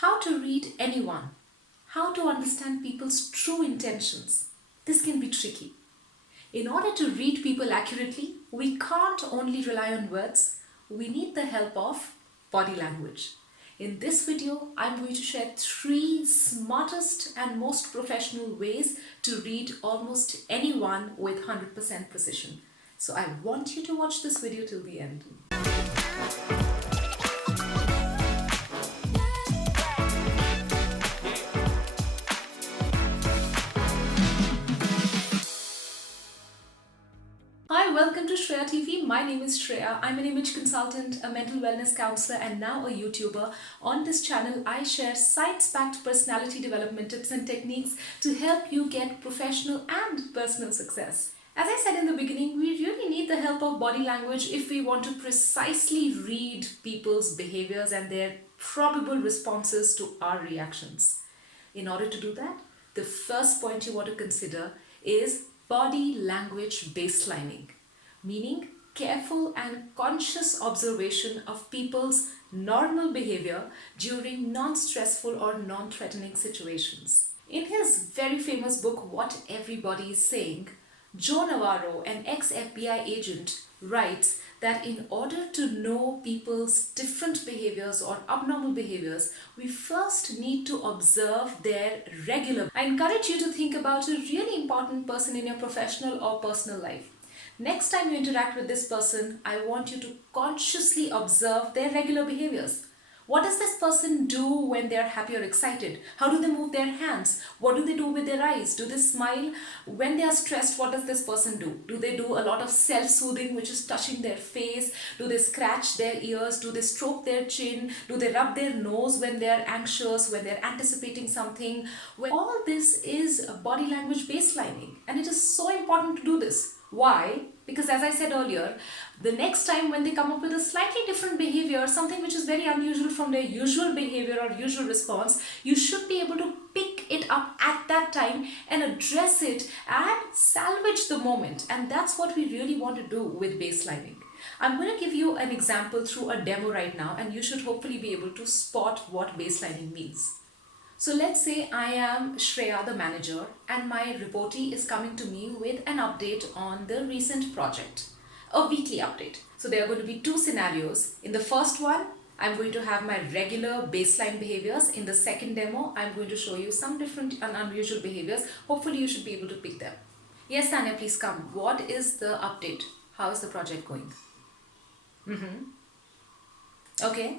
How to read anyone, how to understand people's true intentions. This can be tricky. In order to read people accurately, we can't only rely on words, we need the help of body language. In this video, I'm going to share 3 smartest and most professional ways to read almost anyone with 100% precision. So I want you to watch this video till the end. Hi, welcome to Shreya TV. My name is Shreya. I'm an image consultant, a mental wellness counselor, and now a YouTuber. On this channel, I share science-backed personality development tips and techniques to help you get professional and personal success. As I said in the beginning, we really need the help of body language if we want to precisely read people's behaviors and their probable responses to our reactions. In order to do that, the first point you want to consider is body language baselining, meaning careful and conscious observation of people's normal behavior during non-stressful or non-threatening situations. In his very famous book, What Everybody is Saying, Joe Navarro, an ex-FBI agent, writes that in order to know people's different behaviors or abnormal behaviors, we first need to observe their regular. I encourage you to think about a really important person in your professional or personal life. Next time you interact with this person, I want you to consciously observe their regular behaviors. What does this person do when they're happy or excited? How do they move their hands? What do they do with their eyes? Do they smile? When they are stressed, what does this person do? Do they do a lot of self-soothing, which is touching their face? Do they scratch their ears? Do they stroke their chin? Do they rub their nose when they're anxious, when they're anticipating something? All this is body language baselining, and it is so important to do this. Why? Because as I said earlier, the next time when they come up with a slightly different behavior, something which is very unusual from their usual behavior or usual response, you should be able to pick it up at that time and address it and salvage the moment. And that's what we really want to do with baselining. I'm going to give you an example through a demo right now, and you should hopefully be able to spot what baselining means. So let's say I am Shreya, the manager, and my reportee is coming to me with an update on the recent project, a weekly update. So there are going to be 2 scenarios. In the first one, I'm going to have my regular baseline behaviors. In the second demo, I'm going to show you some different and unusual behaviors. Hopefully you should be able to pick them. Yes, Tanya, please come. What is the update? How is the project going? Okay.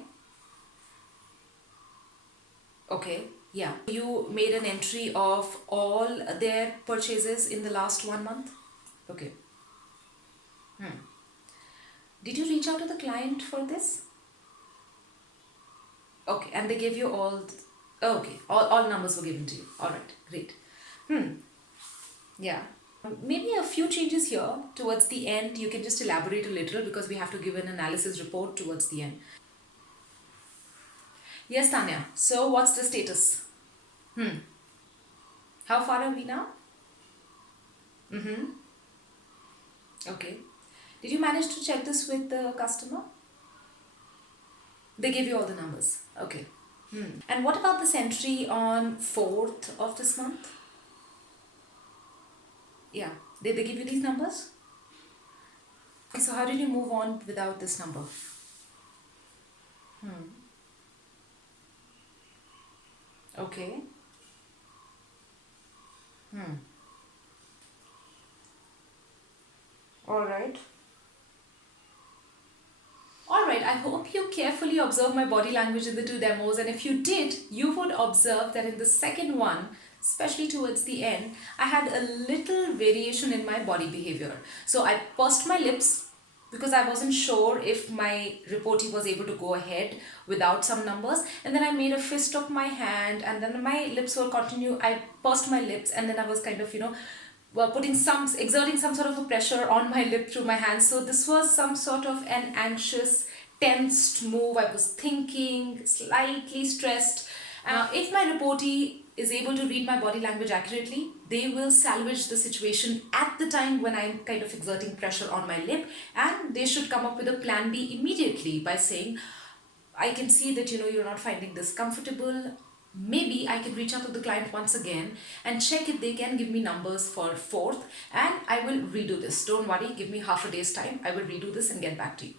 Okay. Yeah. You made an entry of all their purchases in the last 1 month? Okay. Did you reach out to the client for this? Okay. And they gave you all... Okay. All numbers were given to you. All right. Great. Yeah. Maybe a few changes here towards the end. You can just elaborate a little because we have to give an analysis report towards the end. Yes, Tanya. So what's the status? How far are we now? Okay. Did you manage to check this with the customer? They gave you all the numbers. Okay. And what about this entry on 4th of this month? Yeah. Did they give you these numbers? Okay, so how did you move on without this number? Okay. All right. All right, I hope you carefully observed my body language in the 2 demos, and if you did, you would observe that in the second one, especially towards the end, I had a little variation in my body behavior. So I pursed my lips because I wasn't sure if my reportee was able to go ahead without some numbers, and then I made a fist of my hand, and then my lips were I pursed my lips, and then I was kind of, exerting some sort of a pressure on my lip through my hands. So this was some sort of an anxious, tensed move. I was thinking, slightly stressed. If my reportee is able to read my body language accurately, they will salvage the situation at the time when I'm kind of exerting pressure on my lip, and they should come up with a plan B immediately by saying, I can see that you're not finding this comfortable. Maybe I can reach out to the client once again and check if they can give me numbers for 4th, and I will redo this. Don't worry, give me half a day's time. I will redo this and get back to you.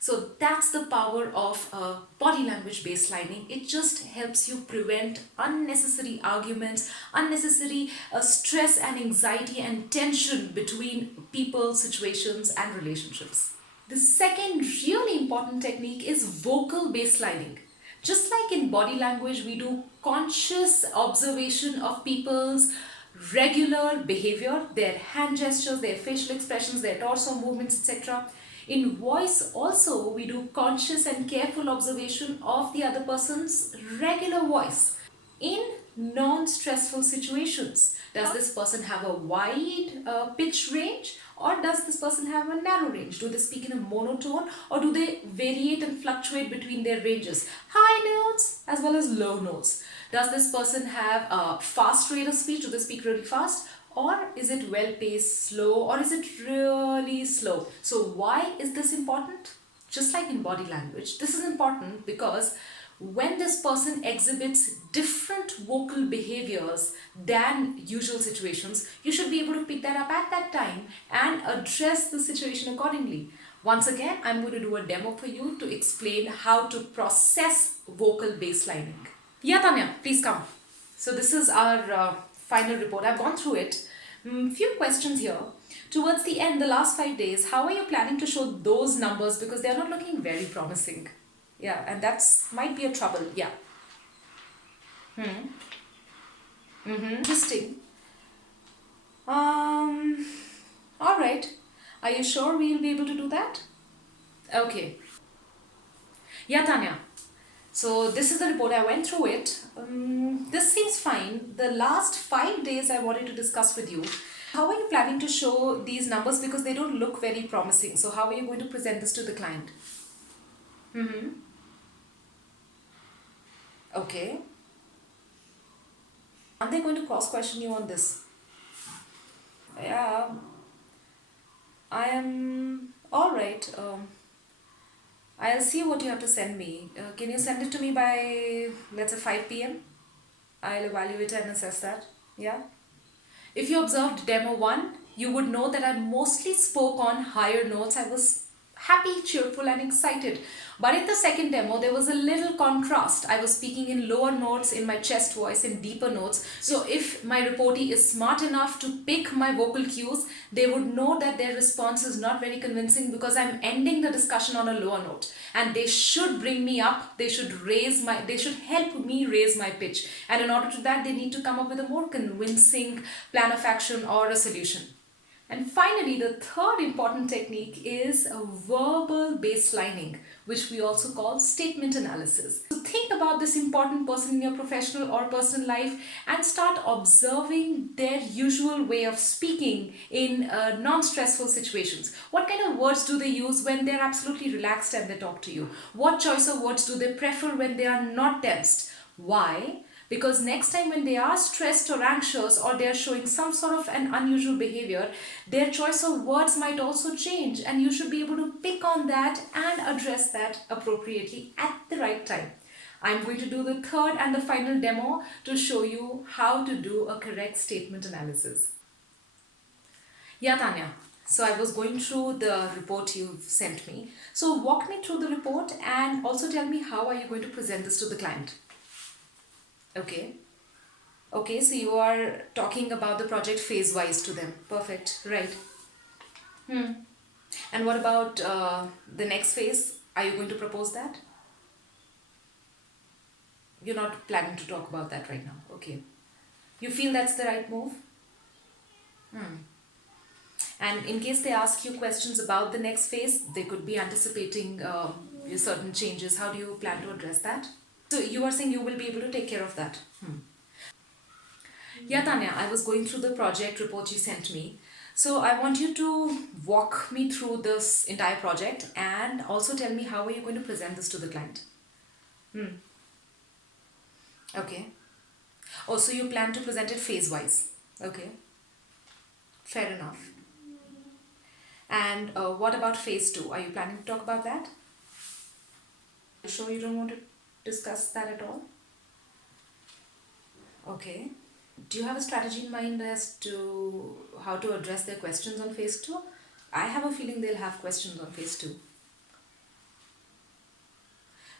So that's the power of body language baselining. It just helps you prevent unnecessary arguments, unnecessary stress and anxiety and tension between people, situations, and relationships. The second really important technique is vocal baselining. Just like in body language, we do conscious observation of people's regular behavior, their hand gestures, their facial expressions, their torso movements, etc. In voice also, we do conscious and careful observation of the other person's regular voice in non-stressful situations. Does this person have a wide pitch range, or does this person have a narrow range? Do they speak in a monotone, or do they variate and fluctuate between their ranges, high notes as well as low notes? Does this person have a fast rate of speech? Do they speak really fast, or is it well paced, slow, or is it really slow? So why is this important? Just like in body language, this is important because when this person exhibits different vocal behaviors than usual situations, you should be able to pick that up at that time and address the situation accordingly. Once again, I'm going to do a demo for you to explain how to process vocal baselining. Yeah, Tanya, please come. So this is our final report. I've gone through it. Few questions here. Towards the end, the last 5 days, how are you planning to show those numbers? Because they're not looking very promising. Yeah, and that's might be a trouble. Yeah. Interesting. All right. Are you sure we'll be able to do that? Okay. Yeah, Tanya. So this is the report. I went through it. This seems fine. The last 5 days I wanted to discuss with you. How are you planning to show these numbers, because they don't look very promising? So how are you going to present this to the client? Okay. Are they going to cross question you on this? Yeah, I am all right. I'll see what you have to send me. Can you send it to me by, let's say, 5 p.m.? I'll evaluate and assess that. Yeah. If you observed demo 1, you would know that I mostly spoke on higher notes. I was happy, cheerful, and excited. But in the second demo, there was a little contrast. I was speaking in lower notes in my chest voice, in deeper notes. So if my reportee is smart enough to pick my vocal cues, they would know that their response is not very convincing because I'm ending the discussion on a lower note. And they should bring me up. They should help me raise my pitch. And in order to that, they need to come up with a more convincing plan of action or a solution. And finally, the third important technique is a verbal baselining, which we also call statement analysis. So think about this important person in your professional or personal life and start observing their usual way of speaking in non-stressful situations. What kind of words do they use when they're absolutely relaxed and they talk to you? What choice of words do they prefer when they are not tensed? Why? Because next time when they are stressed or anxious, or they are showing some sort of an unusual behavior, their choice of words might also change, and you should be able to pick on that and address that appropriately at the right time. I'm going to do the third and the final demo to show you how to do a correct statement analysis. Yeah, Tanya. So I was going through the report you've sent me. So walk me through the report and also tell me how are you going to present this to the client. Okay. Okay, so you are talking about the project phase-wise to them. Perfect. Right. And what about the next phase? Are you going to propose that? You're not planning to talk about that right now. Okay. You feel that's the right move? And in case they ask you questions about the next phase, they could be anticipating certain changes. How do you plan to address that? So you are saying you will be able to take care of that? Yeah, Tanya, I was going through the project report you sent me. So I want you to walk me through this entire project and also tell me how are you going to present this to the client. Okay. Oh, so you plan to present it phase-wise. Okay. Fair enough. And what about phase 2? Are you planning to talk about that? You sure you don't want to discuss that at all? Okay. Do you have a strategy in mind as to how to address their questions on phase 2? I have a feeling they'll have questions on phase 2.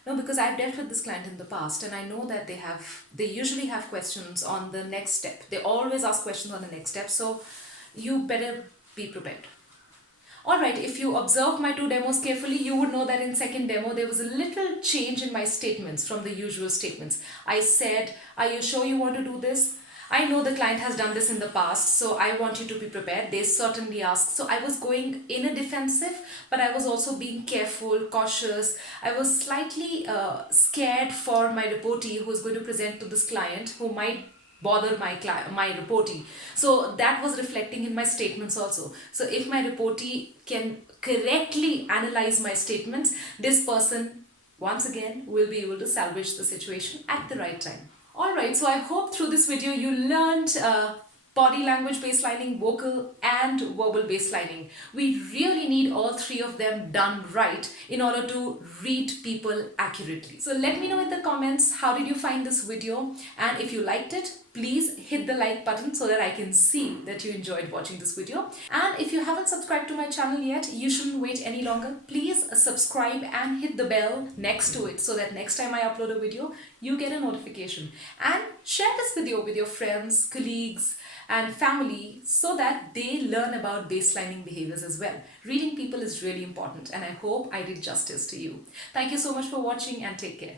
No, because I've dealt with this client in the past and I know that they usually have questions on the next step. They always ask questions on the next step, so you better be prepared. Alright, if you observe my 2 demos carefully, you would know that in second demo there was a little change in my statements from the usual statements. I said, are you sure you want to do this? I know the client has done this in the past, so I want you to be prepared. They certainly asked. So I was going in a defensive, but I was also being careful, cautious. I was slightly scared for my reportee who is going to present to this client who might bother my reportee. So that was reflecting in my statements also. So if my reportee can correctly analyze my statements, this person once again will be able to salvage the situation at the right time. Alright, so I hope through this video you learned body language baselining, vocal and verbal baselining. We really need all 3 of them done right in order to read people accurately. So let me know in the comments how did you find this video, and if you liked it, please hit the like button so that I can see that you enjoyed watching this video. And if you haven't subscribed to my channel yet, you shouldn't wait any longer. Please subscribe and hit the bell next to it so that next time I upload a video, you get a notification. And share this video with your friends, colleagues, and family so that they learn about baselining behaviors as well. Reading people is really important, and I hope I did justice to you. Thank you so much for watching and take care.